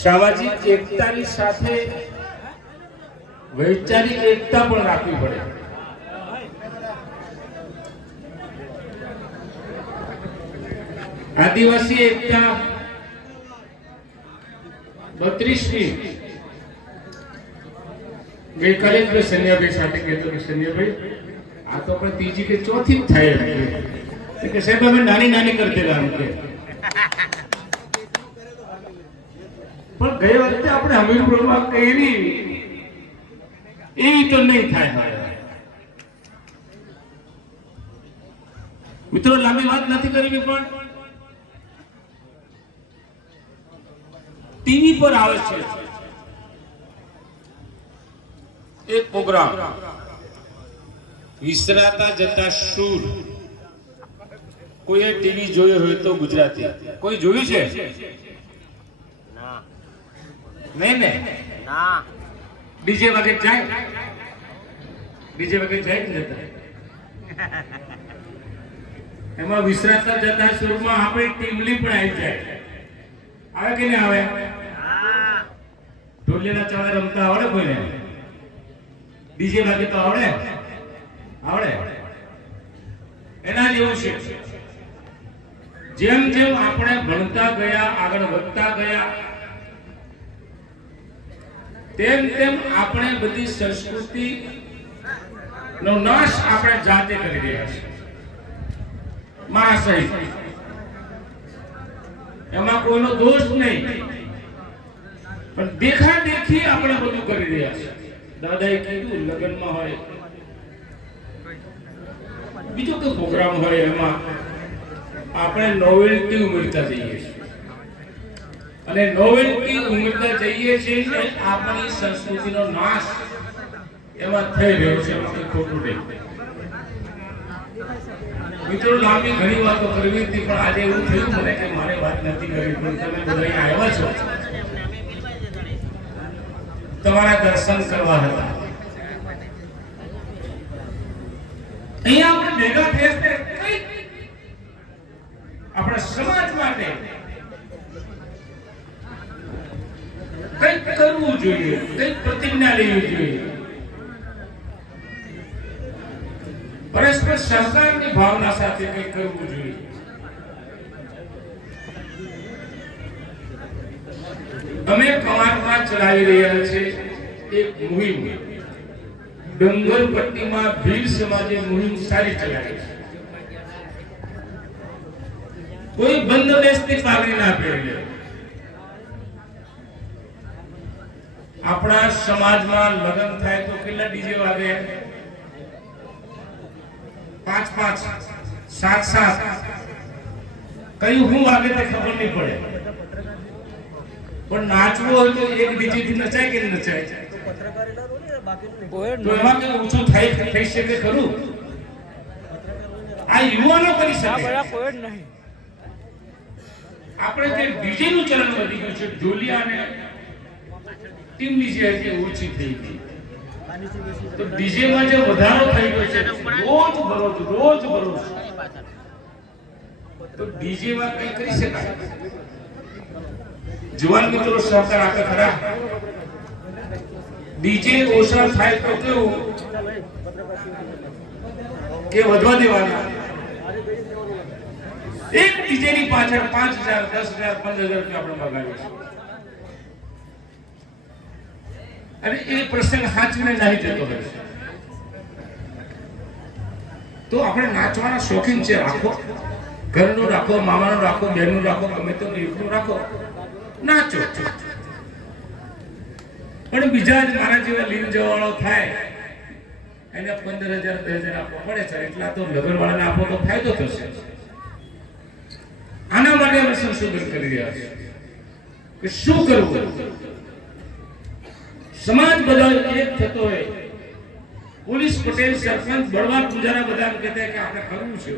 સામાજિક એકતાની સાથે વૈચારિક એકતા પણ રાખવી પડે આદિવાસી એકતા બત્રીસમી ગઈકાલે જ સન્યાભાઈ સાથે કહેતો કે સન્યાભાઈ, આ તો આપણે ત્રીજી કે ચોથી જ થાય. કે સાહેબ, અમે નાની નાની કરી દેલા એમ કે પણ ગઈ વખતે આપણે હમીરપુરમાં કરી એવી તો નહીં થાય. મિત્રો, લાંબી વાત નથી કરવી પણ ટીવી પર આવે છે એક પ્રોગ્રામ વિસરાતા જતા સુર કોઈએ ટીવી જોયો હોય તો ગુજરાતી. કોઈ જોયું છે? નહીં ને ના. બીજે વગર જાય? બીજે વગર જાય ને જતા? એમાં વિસરાતા જતા સુરમાં આપણી ટીમલી પણ આવી જાય. આવે કે નહીં આવે? ઢોલિયાના ચાળા રમતા આવડે કોઈને? બીજે વાગે તો આવડે? આવડે. એના જેવું છે. જેમ જેમ આપણે ભણતા ગયા આગળ વધતા ગયા તેમ તેમ આપણે બધી સંસ્કૃતિ નો નાશ આપણે જાતે કરી રહ્યા છીએ. મહાશય, એમાં કોઈનો દોષ નહીં. પણ દેખા દેખી આપણે બધું કરી રહ્યા છીએ. દાદાએ કીધું, લગ્નમાં હોય. બીજો કોઈ પ્રોગ્રામ હોય એમાં આપણે નોવેલ્ટી ઉમેરતા જઈએ છીએ. અને નોવેલ્ટી ઉમેરતા જઈએ છીએ કે આપણી સંસ્કૃતિનો નાશ એમાં થઈ રહ્યો છે એમાં ખોટું નહીં. મિત્રો, લાંબી ઘણી વાતો કરવી હતી, પણ આજે એવું થયું મને કે મારે વાત નથી કરવી, પણ તમે બધા આવ્યા છો. તમારા દર્શન કરવા હતા. અહીંયા આપણે ભેગા થયા છે આપણા સમાજ માટે કંઈક કરવું જોઈએ, કંઈક પ્રતિજ્ઞા લેવી જોઈએ. પરસ્પર સહકારની ભાવના સાથે કંઈક કરવું જોઈએ. અમે કવાંટમાં ચલાવી રહ્યા છે, એક મુહિમ. ડુંગર પટ્ટીમાં ભીલ સમાજે મુહિમ સારી ચલાવી છે. કોઈ બંધ બેસતી પાઘડી ના પહેરી. આપણા સમાજમાં લગ્ન થાય તો કેટલા ડીજે વાગે? પાંચ પાંચ સાત સાત. કયું હું વાગે તે ખબર નહીં પડે. પણ નાચવું હોય તો એક ડીજે થી નચાય કે નચાય? તો એમાં કઈ ઓછું થાય થઈ શકે ખરું? આ યુવાનો કરી શકે. આપણે જે ડીજે નું ચલણ વધી ગયું છે ઢોલિયા અને ટીમની જે હતી એ ઓછી થઈ ગઈ. તો ડીજે માં જે વધારો થઈ ગયો છે રોજ બરોજ રોજ બરોજ તો ડીજે માં કઈ કરી શકાય? જુવાન મિત્રો સહકાર આપે ખરા? ડીજે ઓછા થાય તો કેવું? કે વધવા દેવાના? એક ડીજે ની પાછળ પાંચ હજાર દસ હજાર પંદર હજાર રૂપિયા આપણે મગાવીએ છીએ. અને એ પ્રસંગ સાચવીને નાહી જતો હોય. તો આપણે નાચવાના શોખીન છે, રાખો. ઘરનું રાખો, મામાનું રાખો, બહેનનું રાખો, ગમે તો એકનું રાખો. નાચો. પણ બીજા જ મારા જેવા લીન જવાળો થાય, એને પંદર હજાર, બે હજાર આપવા પડે છે. એટલા તો લગ્ન વાળાને આપો તો ફાયદો થશે. આના માટે અમે સંશોધન કરી રહ્યા છીએ કે શું કરવું? સમાજ બધા એક થતો હોય. પોલીસ, પટેલ, સરપંચ બળવા પૂજારા બધા કહેતા કે આપણે કરવું છે.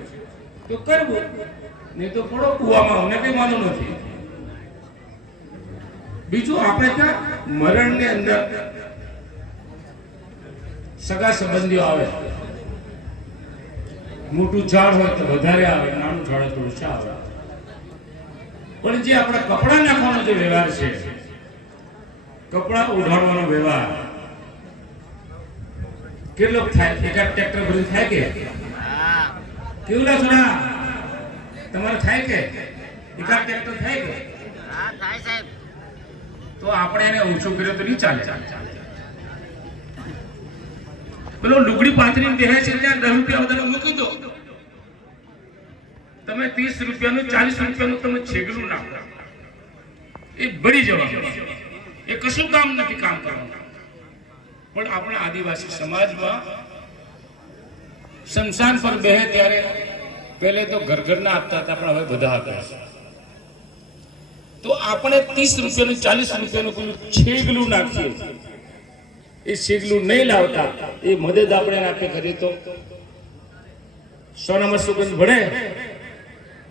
તો કરવું. નહીં તો પડો કુવામાં અમને કઈ વાંધો નથી. બીજું આપણે ત્યાં મરણની અંદર સગા સંબંધીઓ આવે. મોટું ઝાડ હોય તો વધારે આવે, નાનું ઝાડ હોય તો ઓછા આવે. પણ જે આપણા કપડા નાખવાનો જે વ્યવહાર છે કપડા ઉઢાડવાનો વ્યવહાર. કેટલો થાય? એકાદ ટ્રેક્ટર ભરી થાય કે? હા. કેવું લા થોડા? તમારે થાય કે? એકાદ ટ્રેક્ટર થાય કે? તો આપણે એને ઓછું કર્યો તો નહીં ચાલે. પેલો લુગડી પાથરી દેહાય છે ત્યાં દસ રૂપિયા વધારે મૂકી દો. તમે ત્રીસ રૂપિયાનું ચાલીસ રૂપિયાનું તમે છેગલું નાખો. એ બળી જવાનું. એ કશું કામ નથી કામ કરવાનું. પણ આપણા આદિવાસી સમાજમાં શમશાન પર બેહે ત્યારે પહેલે તો ઘર ઘરના આપતા હતા, પણ હવે બધા આપે છે. તો આપણે ત્રીસ રૂપિયાનું, ચાલીસ રૂપિયાનું પેલું છેગલું નાખીએ. એ છેગલું નહીં લાવતા, એ મદદ આપણે નાખે કરીએ તો. સોનામાં સુગંધ ભણે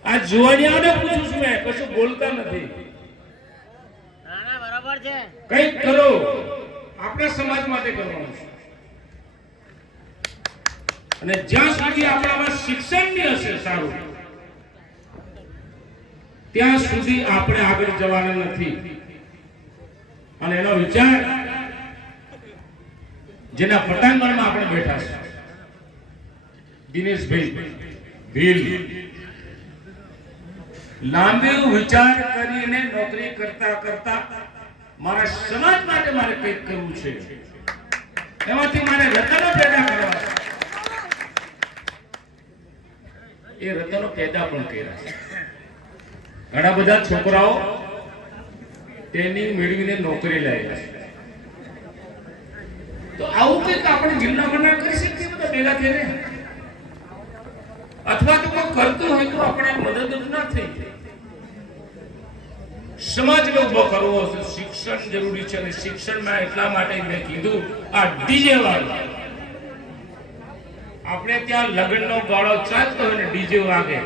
આ જુવાનિયાઓને પૂછું છું મેં, કશું બોલતા નથી. કંઈક કરો. આપણા સમાજ માટે કરવાનું છે. અને જ્યાં સુધી આપણામાં શિક્ષણની હશે સારું ત્યાં સુધી આપણે આગળ જવાના નથી. અને એનો વિચાર જેના પટાંગણમાં આપણે બેઠા છે. દિનેશભાઈ ભીલ લાંબી વિચાર કરીને નોકરી કરતા કરતા મારા સમાજ માટે મારે કંઈક કરવું છે. એમાંથી મારે રતનો પેદા કરવા એ રતનો પેદા પણ કર્યા ઘણા બધા છોકરાઓ ટ્રેનિંગ મેળવીને નોકરી લાવ્યા છે. તો આવું કંઈક આપણે જિલ્લામાં ના કરી શકીએ બધા ભેગા થઈને? અથવા તો કોઈ કરતું હોય તો આપણે મદદરૂપ ના થઈ સમાજને ઊભો કરવો છે. શિક્ષણ જરૂરી છે અને શિક્ષણમાં એટલા માટે મેં કીધું, આ ડીજે વાળું. આપણે ત્યાં લગ્નનો ગાળો ચાલતો હોય ને, ડીજે વાગે.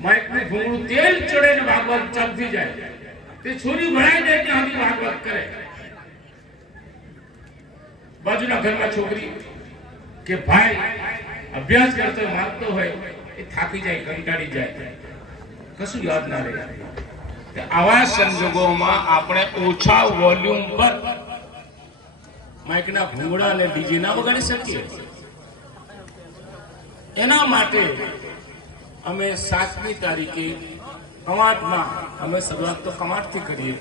માઇકનું ભૂંગળું તેલ ચડે ને વાગવા ચાલતી જાય. તે છોરી ભણાઈ જાય કે આવી ભાગવત કરે. બાજુના ઘરમાં છોકરી કે ભાઈ, અભ્યાસ કરતો વાંચતો હોય, એ થાકી જાય, કંટાળી જાય. કશું યાદ ના રહે. આવા સંજોગોમાં આપણે ઓછા વોલ્યુમ પર માઇકના ભૂંગળા અને ડીજે ના વગાડી શકીએ. એના માટે અમે સાતમી તારીખે કમાટમાં અમે શરૂઆત તો કમાટથી કરીએ.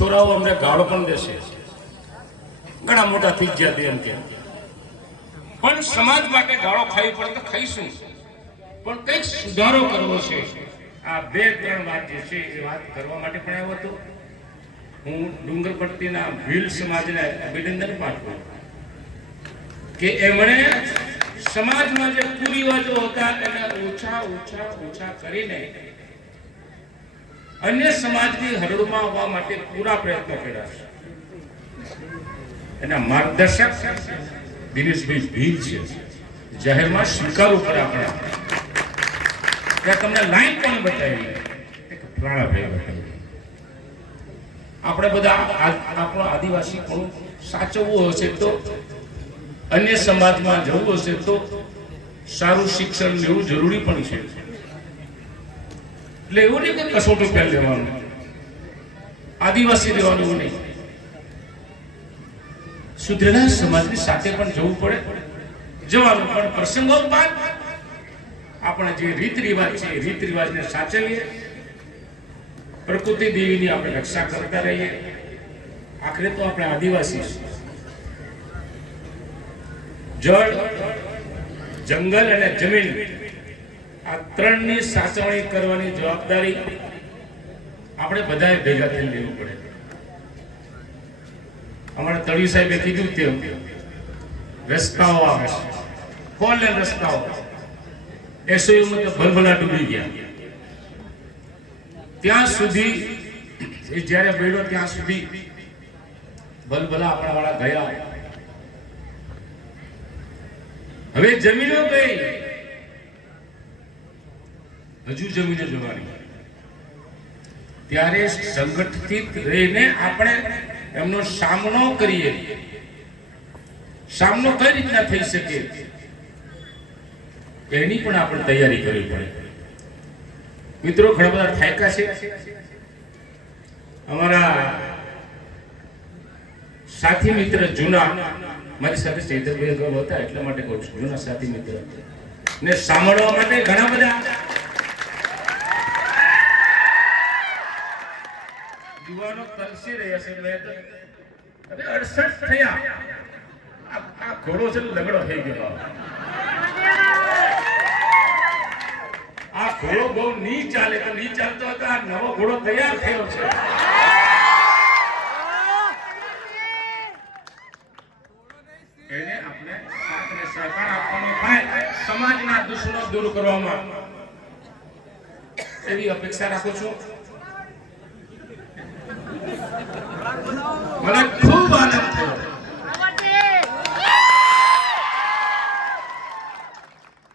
છોરાઓ અમને ગાળો પણ દેશે. ઘણા મોટા થઈ ગયા તે એમ કે. પણ સમાજ માટે ગાળો ખાવી પડે તો ખાઈશું. પણ કંઈક સુધારો કરવો છે. આ બે ત્રણ વાત જે છે એ વાત કરવા માટે પણ આવ્યો હતો. હું ડુંગરપટ્ટીના ભીલ સમાજને અભિનંદન પાઠવું કે એમણે સમાજમાં જે કુરિવાજો હતા એને ઓછા ઓછા ઓછા કરીને અન્ય સમાજની હરોળમાં આવવા માટે પૂરા પ્રયત્નો કર્યા છે. એના માર્ગદર્શક દિનેશભાઈ ભીલ છે. જાહેરમાં સ્વીકારવું પડે આપણે તમને લાઈન પણ બતાવી આપણે બધા આપણો આદિવાસી પણ સાચવવું હશે તો, અન્ય સમાજમાં જવું હશે તો સારું શિક્ષણ લેવું જરૂરી પણ છે. એટલે એવું નહીં કે કસોટ પહેલ લેવાનું. આદિવાસી લેવાનું એવું નહીં. સુધરેલા સમાજની સાથે પણ જવું પડે. જવાનું પણ પ્રસંગોપાત આપણે જે રીત રિવાજ છે, એ રીત રિવાજને સાચવીએ. પ્રકૃતિ દેવીની આપણે રક્ષા કરતા રહીએ. આખરે તો આપણે આદિવાસી જળ, જંગલ અને જમીન, આ ત્રણની સાચવણી કરવાની જવાબદારી આપણે બધાએ ભેગા થઈને લેવું પડે. અમારા તળી સાહેબે કીધું તેમ, રસ્તાઓ આવે છે. લેન રસ્તાઓ? એસઓયુમાં તો ભલભલા ડૂબી ગયા. ત્યાં સુધી, એ જ્યારે બેડો ત્યાં સુધી ભલભલા આપણા વાળા ગયા હવે જમીનો ગઈ હજુ જમીનો જોવાની. ત્યારે સંગઠિત રહીને આપણે એમનો સામનો કરીએ. સામનો કઈ રીતના થઈ શકે? એની પણ આપણે તૈયારી કરવી પડે. મિત્રો, ઘણા બધા ઠાયકા છે. અમારા સાથી મિત્ર જૂના મારી સાથે ચૈતરભાઈ અગાઉ હતા, એટલા માટે કહું છું, જૂના સાથી મિત્ર. ને સાંભળવા માટે ઘણા બધા યુવાનો તરસી રહ્યા છે અડસઠ થયા. આ ઘોડો છે લગડો થઈ ગયો. ઘોડો બહુ નહીં ચાલે, તો નહીં ચાલતો હતો આ નવો ઘોડો તૈયાર થયો છે. એને આપણે સાથે સહકાર આપવાનો થાય સમાજના દુશ્મનો દૂર કરવામાં. એવી અપેક્ષા રાખું છું. મને ખૂબ આનંદ થયો.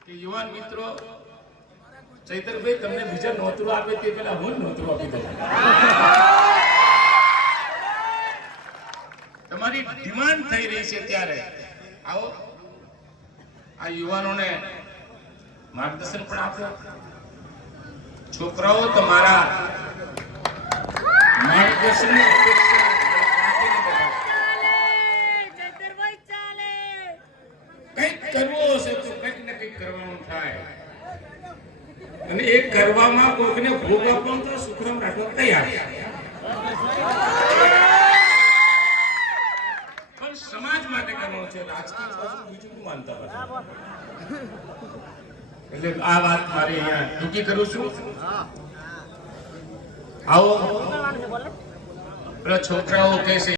કે યુવાન મિત્રો ચૈતરભાઈ, તમને બીજા નોતરું આપે તે પેલા હું નોતરું આપી દઉં. તમારી ડિમાન્ડ થઈ રહી છે ત્યારે. આવો. આ યુવાનોને માર્ગદર્શન પણ આપો. છોકરાઓ તમારા માર્ગદર્શન કંઈક કરવું હશે તો કંઈક ને કંઈક કરવાનું થાય અને એ કરવામાં કોઈકને ભોગ આપવાનું તો સુખરામ રાખવા તૈયાર પણ સમાજ માટે કરવાનું છે, રાજકીય બીજું માનતા એટલે આ વાત મારી અહીંયા ટૂંકી કરું છું. આવો. છોકરાઓ કહે છે